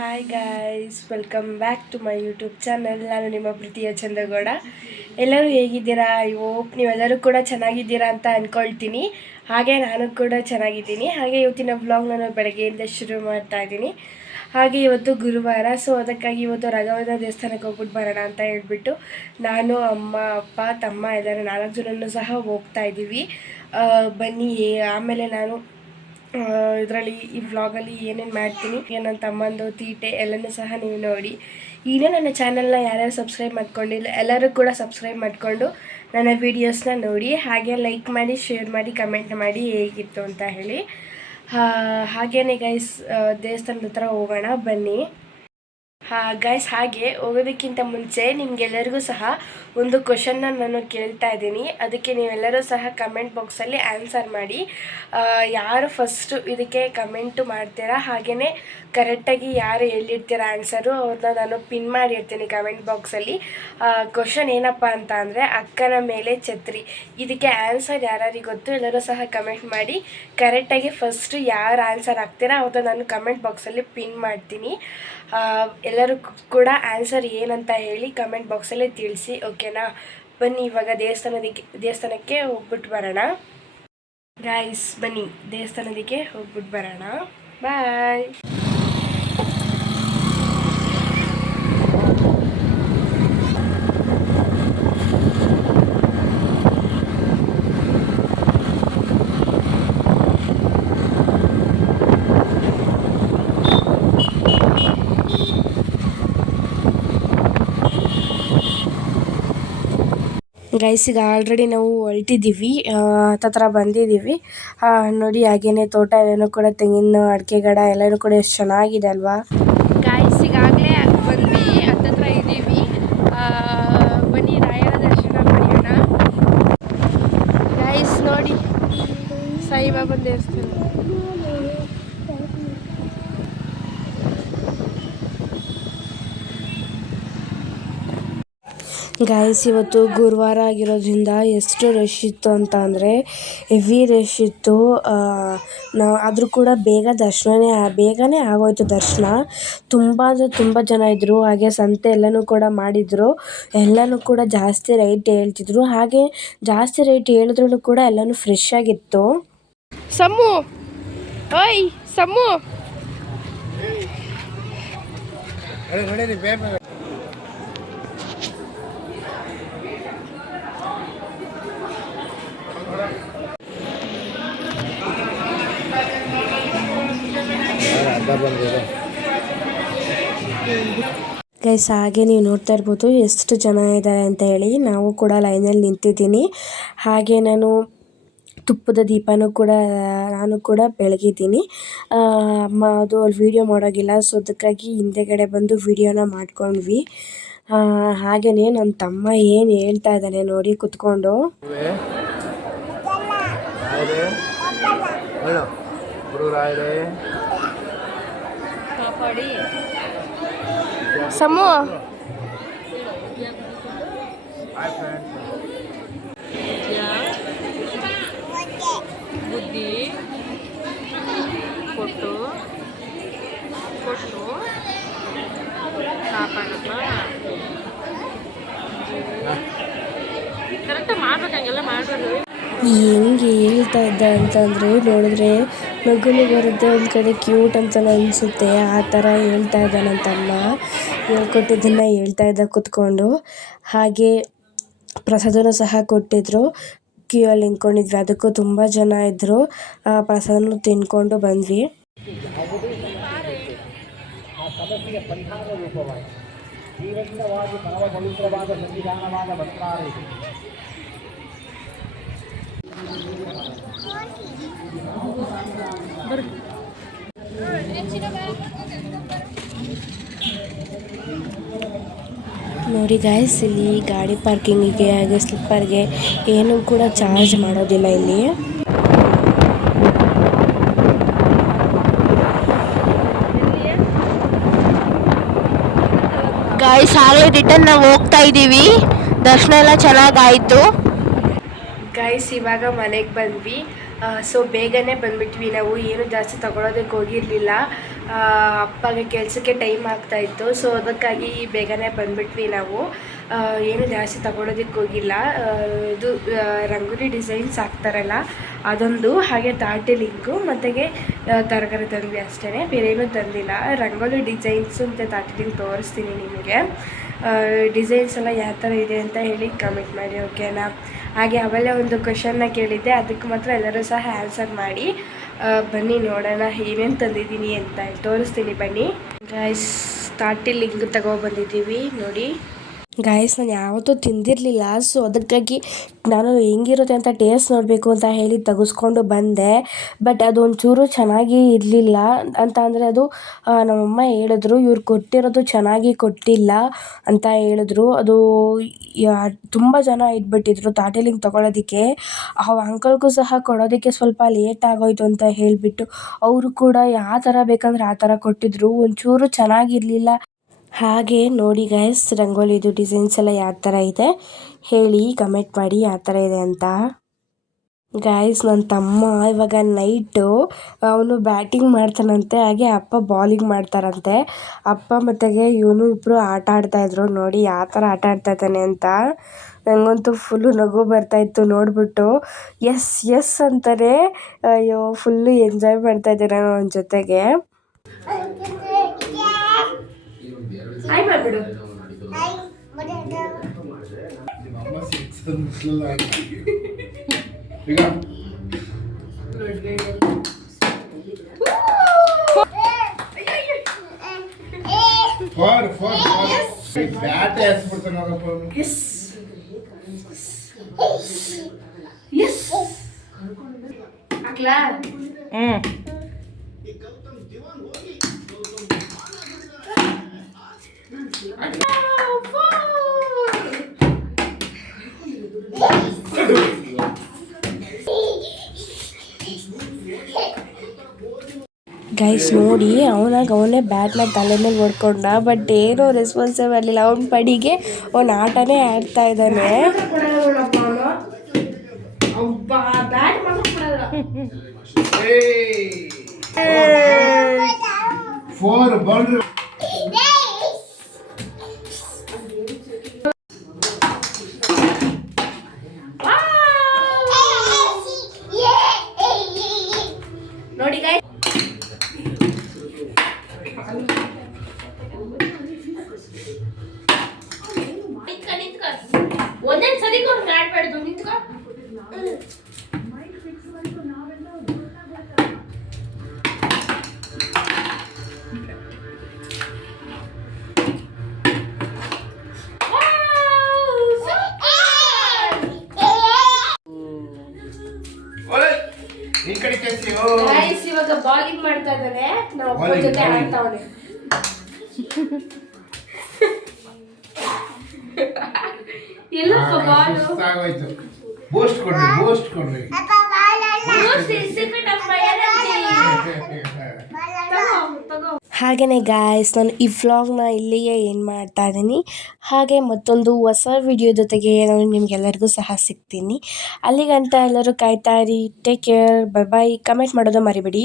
Hi guys welcome back to my YouTube channel ನಾನು ನಿಮ್ಮ ಪ್ರೀತಿಯ ಚಂದ್ರಗೌಡ ಎಲ್ಲರೂ ಹೇಗಿದ್ದೀರಾ? ಐ ಹೋಪ್ ನೀವೆಲ್ಲರೂ ಕೂಡ ಚೆನ್ನಾಗಿದ್ದೀರಾ ಅಂತ ಅಂದ್ಕೊಳ್ತೀನಿ ಹಾಗೆ ನಾನು ಕೂಡ ಚೆನ್ನಾಗಿದ್ದೀನಿ. ಹಾಗೆ ಇವತ್ತಿನ ಬ್ಲಾಗ್ ನಾನು ಬೆಳಗ್ಗೆಯಿಂದ ಶುರು ಮಾಡ್ತಾ ಇದ್ದೀನಿ. ಹಾಗೆ ಇವತ್ತು ಗುರುವಾರ ಸೊ ಅದಕ್ಕಾಗಿ ಇವತ್ತು ರಾಘವೇಂದ್ರ ದೇವಸ್ಥಾನಕ್ಕೆ ಹೋಗ್ಬಿಟ್ಟು ಬರೋಣ ಅಂತ ಹೇಳ್ಬಿಟ್ಟು ನಾನು, ಅಮ್ಮ, ಅಪ್ಪ, ತಮ್ಮ ಎಲ್ಲರೂ ನಾಲ್ಕು ಜನನೂ ಸಹ ಹೋಗ್ತಾ ಇದ್ದೀವಿ. ಬನ್ನಿ ಆಮೇಲೆ ನಾನು ಇದರಲ್ಲಿ ಈ ವ್ಲಾಗಲ್ಲಿ ಏನೇನು ಮಾಡ್ತೀನಿ ನನ್ನ ತಮ್ಮಂದು ತೀಟೆ ಎಲ್ಲನೂ ಸಹ ನೀವು ನೋಡಿ. ಇನ್ನೂ ನನ್ನ ಚಾನಲ್ನ ಯಾರ್ಯಾರು ಸಬ್ಸ್ಕ್ರೈಬ್ ಮಾಡ್ಕೊಂಡಿಲ್ಲ, ಎಲ್ಲರೂ ಕೂಡ ಸಬ್ಸ್ಕ್ರೈಬ್ ಮಾಡಿಕೊಂಡು ನನ್ನ ವೀಡಿಯೋಸ್ನ ನೋಡಿ, ಹಾಗೆ ಲೈಕ್ ಮಾಡಿ ಶೇರ್ ಮಾಡಿ ಕಮೆಂಟ್ ಮಾಡಿ ಹೇಗಿತ್ತು ಅಂತ ಹೇಳಿ. ಹಾಗೇನೆ ಗೈಸ್ ದೇವಸ್ಥಾನದ ಹತ್ರ ಹೋಗೋಣ, ಬನ್ನಿ. ಗೈಸ್ ಹಾಗೆ ಹೋಗೋದಕ್ಕಿಂತ ಮುಂಚೆ ನಿಮ್ಗೆಲ್ಲರಿಗೂ ಸಹ ಒಂದು ಕ್ವಶನ್ನ ನಾನು ಕೇಳ್ತಾ ಇದ್ದೀನಿ. ಅದಕ್ಕೆ ನೀವೆಲ್ಲರೂ ಸಹ ಕಮೆಂಟ್ ಬಾಕ್ಸಲ್ಲಿ ಆನ್ಸರ್ ಮಾಡಿ. ಯಾರು ಫಸ್ಟು ಇದಕ್ಕೆ ಕಮೆಂಟು ಮಾಡ್ತೀರಾ? ಹಾಗೆಯೇ ಕರೆಕ್ಟಾಗಿ ಯಾರು ಎಲ್ಲಿರ್ತೀರಾ ಆನ್ಸರು ಅವ್ರನ್ನ ನಾನು ಪಿನ್ ಮಾಡಿರ್ತೀನಿ ಕಮೆಂಟ್ ಬಾಕ್ಸಲ್ಲಿ ಕ್ವಶನ್ ಏನಪ್ಪ ಅಂತ ಅಂದರೆ ಅಕ್ಕನ ಮೇಲೆ ಛತ್ರಿ. ಇದಕ್ಕೆ ಆನ್ಸರ್ ಯಾರಿಗೆ ಗೊತ್ತು ಎಲ್ಲರೂ ಸಹ ಕಮೆಂಟ್ ಮಾಡಿ. ಕರೆಕ್ಟಾಗಿ ಫಸ್ಟು ಯಾರು ಆನ್ಸರ್ ಹಾಕ್ತೀರಾ ಅವ್ರನ್ನ ನಾನು ಕಮೆಂಟ್ ಬಾಕ್ಸಲ್ಲಿ ಪಿನ್ ಮಾಡ್ತೀನಿ. ಆ, ಎಲ್ಲರೂ ಕೂಡ ಆನ್ಸರ್ ಏನಂತ ಹೇಳಿ ಕಮೆಂಟ್ ಬಾಕ್ಸಲ್ಲೇ ತಿಳಿಸಿ ಓಕೆನಾ ಬನ್ನಿ ಇವಾಗ ದೇವಸ್ಥಾನದಕ್ಕೆ, ದೇವಸ್ಥಾನಕ್ಕೆ ಹೋಗ್ಬಿಟ್ಟು ಬರೋಣ. ಗಾಯ್ಸ್ ಬನ್ನಿ ದೇವಸ್ಥಾನದಕ್ಕೆ ಹೋಗ್ಬಿಟ್ಟು ಬರೋಣ. ಬಾಯ್ ಗೈಸ್ ಈಗ ಆಲ್ರೆಡಿ ನಾವು ಹೊಲ್ಟಿದ್ದೀವಿ. ಹತ್ತತ್ರ ಬಂದಿದ್ದೀವಿ. ನೋಡಿ, ಹಾಗೇನೆ ತೋಟ ಎಲ್ಲನೂ ಕೂಡ ತೆಂಗಿನ ಅಡಿಕೆ ಗಿಡ ಎಲ್ಲನೂ ಕೂಡ ಎಷ್ಟು ಚೆನ್ನಾಗಿದೆ ಅಲ್ವಾ? ಗಾಯ್ಸ್ ಈಗಾಗಲೇ ಬಂದ್ವಿ, ಹತ್ತತ್ರ ಇದ್ದೀವಿ. ಬನ್ನಿ, ರಾಯರ ದರ್ಶನ ಮಾಡೋಣ ಗೈಸ್ ನೋಡಿ, ಸಾಯಿಬಾಬಾ ದೇವಸ್ಥಾನ. ಗಾಯ್ಸ್ ಇವತ್ತು ಗುರುವಾರ ಆಗಿರೋದ್ರಿಂದ ಎಷ್ಟು ರಶ್ ಇತ್ತು ಅಂತ ಅಂದರೆ ಹೆವಿ ರಶ್ ಇತ್ತು. ನಾವು ಆದರೂ ಕೂಡ ಬೇಗ ದರ್ಶನನೇ ಬೇಗನೆ ಆಗೋಯ್ತು ದರ್ಶನ. ತುಂಬ ಅಂದರೆ ತುಂಬ ಜನ ಇದ್ದರು ಹಾಗೆ ಸಂತೆ ಎಲ್ಲನೂ ಕೂಡ ಮಾಡಿದರು. ಎಲ್ಲನೂ ಕೂಡ ಜಾಸ್ತಿ ರೇಟ್ ಹೇಳ್ತಿದ್ರು. ಹಾಗೆ ಜಾಸ್ತಿ ರೇಟ್ ಹೇಳಿದ್ರೂ ಕೂಡ ಎಲ್ಲನೂ ಫ್ರೆಶ್ ಆಗಿತ್ತು. ಸಮ್ಮು ಓಯ್ ಸಮ್ಮು ಗೈಸ್ ಹಾಗೆ ನೀವು ನೋಡ್ತಾ ಇರ್ಬೋದು ಎಷ್ಟು ಜನ ಇದ್ದಾರೆ ಅಂತ ಹೇಳಿ ನಾವು ಕೂಡ ಲೈನಲ್ಲಿ ನಿಂತಿದ್ದೀನಿ. ಹಾಗೆ ನಾನು ತುಪ್ಪದ ದೀಪನೂ ಕೂಡ, ನಾನು ಕೂಡ ಬೆಳಗಿದ್ದೀನಿ. ಅಮ್ಮ, ಅದು ಅಲ್ಲಿ ವೀಡಿಯೋ ಮಾಡೋಗಿಲ್ಲ ಸೊ ಅದಕ್ಕಾಗಿ ಹಿಂದೆಗಡೆ ಬಂದು ವೀಡಿಯೋನ ಮಾಡ್ಕೊಂಡ್ವಿ. ಹಾಗೆಯೇ ನನ್ನ ತಮ್ಮ ಏನು ಹೇಳ್ತಾ ಇದ್ದಾನೆ ನೋಡಿ ಕುತ್ಕೊಂಡು. ಹೇಳು ಗುರು ರಾಯರೇ ಸಮು ಹಾಯ್ ಫ್ರೆಂಡ್ಸ್ ಬುದ್ಧಿ ಕೊಟ್ಟು ಕೊಟ್ಟು ಕಾಪಾಡಪ್ಪ ಕರೆಕ್ಟಾಗಿ ಮಾಡ್ಬೇಕು ಹಂಗೆಲ್ಲ ಮಾಡಬಾರ್ದು ಹೆಂಗೆ ಹೇಳ್ತಾ ಇದ್ದ ಅಂತಂದರೆ ನೋಡಿದ್ರೆ ನಗುನು ಬರುತ್ತೆ ಒಂದು ಕಡೆ ಕ್ಯೂಟ್ ಅಂತ ಅನಿಸುತ್ತೆ, ಆ ಥರ ಹೇಳ್ತಾ ಇದ್ದ ನನ್ನ ತಮ್ಮ ಹೇಳ್ಕೊಟ್ಟಿದ್ದನ್ನು ಹೇಳ್ತಾ ಇದ್ದ ಕುತ್ಕೊಂಡು. ಹಾಗೆ ಪ್ರಸಾದನೂ ಸಹ ಕೊಟ್ಟಿದ್ರು. ಕ್ಯೂ ಅಲ್ಲಿ ನಿಂತ್ಕೊಂಡಿದ್ವಿ, ಅದಕ್ಕೂ ತುಂಬ ಜನ ಇದ್ದರು ಪ್ರಸಾದನೂ ತಿನ್ಕೊಂಡು ಬಂದ್ವಿ. ಜೀವಂತವಾಗಿ ಪರಮ ಪವಿತ್ರವಾದ ಸಂವಿಧಾನವಾದ ನೋಡಿ ಗಾಯ್ಸ್ ಇಲ್ಲಿ ಗಾಡಿ ಪಾರ್ಕಿಂಗಿಗೆ ಹಾಗೆ ಸ್ಲಿಪ್ಪರ್ಗೆ ಏನು ಕೂಡ ಚಾರ್ಜ್ ಮಾಡೋದಿಲ್ಲ ಇಲ್ಲಿ. ಗಾಯ್ಸ್ ಹಾಗೆ ರಿಟರ್ನ್ ನಾವು ಹೋಗ್ತಾ ಇದ್ದೀವಿ ದರ್ಶನ ಎಲ್ಲ ಚೆನ್ನಾಗಾಯಿತು ಗೈಸ್ ಇವಾಗ ಮನೆಗೆ ಬಂದ್ವಿ. ಸೊ ಬೇಗನೆ ಬಂದ್ಬಿಟ್ವಿ. ನಾವು ಏನು ಜಾಸ್ತಿ ತಗೊಳೋದಕ್ಕೆ ಹೋಗಿರಲಿಲ್ಲ. ಅಪ್ಪಗೆ ಕೆಲಸಕ್ಕೆ ಟೈಮ್ ಆಗ್ತಾ ಇತ್ತು. ಸೊ ಅದಕ್ಕಾಗಿ ಬೇಗನೆ ಬಂದ್ಬಿಟ್ವಿ ನಾವು. ಏನು ಜಾಸ್ತಿ ತಗೊಳೋದಕ್ಕೆ ಹೋಗಿಲ್ಲ. ಇದು ರಂಗೋಲಿ ಡಿಸೈನ್ಸ್ ಹಾಕ್ತಾರಲ್ಲ, ಅದೊಂದು, ಹಾಗೆ ಲಿಂಕು ಮತ್ತೆಗೆ ತರಕಾರಿ ತಂದ್ವಿ ಅಷ್ಟೇ ಬೇರೆ ಏನೂ ತಂದಿಲ್ಲ. ರಂಗೋಲಿ ಡಿಸೈನ್ಸು ಮತ್ತು ಲಿಂಕ್ ತೋರಿಸ್ತೀನಿ ನಿಮಗೆ. ಡಿಸೈನ್ಸ್ ಎಲ್ಲ ಯಾವ ಥರ ಇದೆ ಅಂತ ಹೇಳಿ ಕಮೆಂಟ್ ಮಾಡಿ ಓಕೆನಾ ಹಾಗೆ ಅವಲ್ಲೇ ಒಂದು ಕ್ವಶನ್ನ ಕೇಳಿದ್ದೆ, ಅದಕ್ಕೆ ಮಾತ್ರ ಎಲ್ಲರೂ ಸಹ ಆನ್ಸರ್ ಮಾಡಿ. ಬನ್ನಿ ನೋಡೋಣ ಏನೇನು ತಂದಿದ್ದೀನಿ ಅಂತ ತೋರಿಸ್ತೀನಿ ಬನ್ನಿ. ತಾಟಿಲಿಂಗ್ ಲಿಂಕ್ ತಗೊಬಂದಿದ್ದೀವಿ ನೋಡಿ. ಗಾಯಸ್ ನಾನು ಯಾವತ್ತೂ ತಿಂದಿರಲಿಲ್ಲ ಸೊ ಅದಕ್ಕಾಗಿ ನಾನು ಹೆಂಗಿರುತ್ತೆ ಅಂತ ಟೇಸ್ಟ್ ನೋಡಬೇಕು ಅಂತ ಹೇಳಿ ತೆಗೆಸ್ಕೊಂಡು ಬಂದೆ. ಬಟ್ ಅದು ಒಂಚೂರು ಚೆನ್ನಾಗಿ ಇರಲಿಲ್ಲ. ಅಂತ ಅಂದರೆ ಅದು ನಮ್ಮಮ್ಮ ಹೇಳಿದ್ರು, ಇವ್ರು ಕೊಟ್ಟಿರೋದು ಚೆನ್ನಾಗಿ ಕೊಟ್ಟಿಲ್ಲ ಅಂತ ಹೇಳಿದ್ರು. ಅದು ತುಂಬ ಜನ ಇದ್ಬಿಟ್ಟಿದ್ರು ತಾಟೇಲಿಂಗ್ ತೊಗೊಳೋದಕ್ಕೆ. ಆ ಅಂಕಲ್ಗೂ ಸಹ ಕೊಡೋದಕ್ಕೆ ಸ್ವಲ್ಪ ಲೇಟ್ ಆಗೋಯ್ತು ಅಂತ ಹೇಳಿಬಿಟ್ಟು, ಅವರು ಕೂಡ ಯಾವ ಥರ ಬೇಕಂದ್ರೆ ಆ ಥರ ಕೊಟ್ಟಿದ್ರು. ಒಂಚೂರು ಚೆನ್ನಾಗಿರಲಿಲ್ಲ. ಹಾಗೆ ನೋಡಿ ಗೈಸ್ ರಂಗೋಲಿದು ಡಿಸೈನ್ಸ್ ಎಲ್ಲ ಯಾವ ಥರ ಇದೆ? ಹೇಳಿ ಕಮೆಂಟ್ ಮಾಡಿ ಯಾವ ಥರ ಇದೆ ಅಂತ. ಗಾಯ್ಸ್ ನನ್ನ ತಮ್ಮ ಇವಾಗ ನೈಟು ಅವನು ಬ್ಯಾಟಿಂಗ್ ಮಾಡ್ತಾನಂತೆ, ಹಾಗೆ ಅಪ್ಪ ಬಾಲಿಂಗ್ ಮಾಡ್ತಾರಂತೆ. ಅಪ್ಪ ಮತ್ತೆಗೆ ಇವನು ಇಬ್ಬರು ಆಟ ಆಡ್ತಾಯಿದ್ರು ನೋಡಿ ಯಾವ ಥರ ಆಟ ಆಡ್ತಾ ಇದ್ದಾನೆ ಅಂತ. ನನಗಂತೂ ಫುಲ್ಲು ನಗು ಬರ್ತಾಯಿತ್ತು ನೋಡಿಬಿಟ್ಟು. ಎಸ್ ಎಸ್ ಅಂತಾರೆ. ಅಯ್ಯೋ ಫುಲ್ಲು ಎಂಜಾಯ್ ಮಾಡ್ತಾ ಇದ್ದೆ ನಾನು ಅವನ ಜೊತೆಗೆ ಹಾಯ್ ಮಾಡಿಬಿಡು ಈಗ ಫಾರ್ ಫಾರ್ ಫಾರ್ ಬ್ಯಾಟ್ ಹಾಕ್ಸ್ಬಿಡ್ತಾನೆ ನೋಡಪ್ಪ ಅವ್ನು. ಎಸ್ ಎಸ್ ಹಾಕ್ಲಾ Guys ನೋಡಿ ಅವನಾಗ ಅವನೇ ಬ್ಯಾಟ್ನ ತಲೆ ಮೇಲೆ ಹೊಡ್ಕೊಂಡ ಬಟ್ ಏನೋ ರೆಸ್ಪಾನ್ಸಿಬಲ್ ಆಗಲಿಲ್ಲ ಅವನ ಪಡಿಗೆ ಅವನ ಆಟನೇ ಆಡ್ತಾ ಇದ್ದಾನೆ. ಫೋರ್ ಗೈಸ್ ಇವಾಗ ಬಾಲಿಂಗ್ ಮಾಡ್ತಾ ಇದ್ದಾನೆ. ನಾವು Bowling, ಜೊತೆ. ಆಡ್ತಾವನೆ ಎಲ್ಲಪ್ಪ ಬಾಲು ಆಗೋಯ್ತು ಬೂಸ್ಟ್ ಕೊಡ್ರಿ ಬೂಸ್ಟ್ ಕೊಡ್ರಿ. ಹಾಗೆಯೇ ಗಾಯ್ಸ್ ನಾನು ಈ ವ್ಲಾಗ್ನ ಇಲ್ಲಿಯೇ ಏನು ಮಾಡ್ತಾ ಇದ್ದೀನಿ. ಹಾಗೆ ಮತ್ತೊಂದು ಹೊಸ ವಿಡಿಯೋ ಜೊತೆಗೆ ನಾನು ನಿಮಗೆಲ್ಲರಿಗೂ ಸಹ ಸಿಗ್ತೀನಿ. ಅಲ್ಲಿಗಂತ ಎಲ್ಲರೂ ಕಾಯ್ತಾ ಇರಿ take care bye bye comment ಮಾಡೋದು ಮರಿಬೇಡಿ.